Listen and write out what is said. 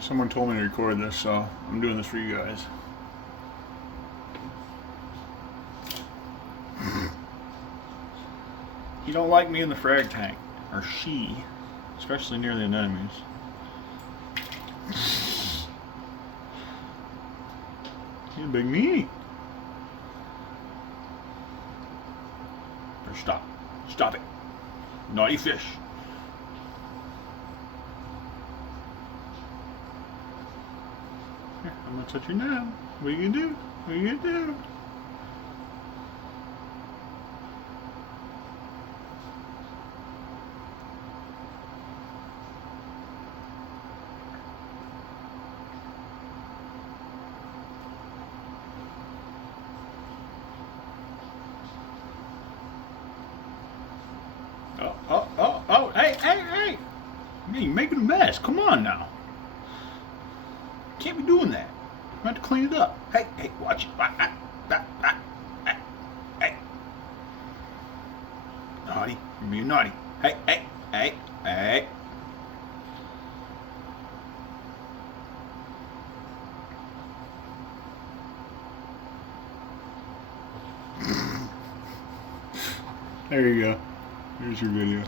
Someone told me to record this, so I'm doing this for you guys. You don't like me in the frag tank, or she, especially near the anemones. He's a big meanie. Or stop. Stop it. Naughty fish. Here, I'm gonna touch your now. What are you gonna do? What are you gonna do? Oh, hey! You're making a mess. Come on now. Can't be doing that. I have to clean it up. Hey, watch it. Hey. Naughty. You're being naughty. Hey. There you go. Here's your video.